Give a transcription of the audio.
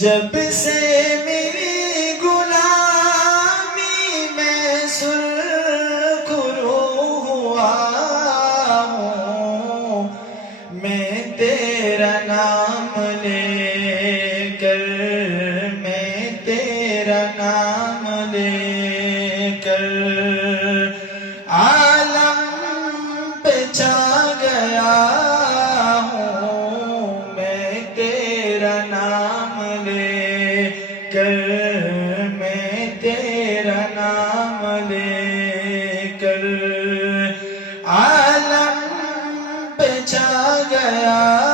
جب سے میری غلامی میں سرخرو ہوا ہوں، میں تیرا نام لے کر، میں تیرا نام لے کر عالم پہ چھا گیا ہوں، میں تیرا نام لے کر، میں تیرا نام لے کر عالم پہ چھا گیا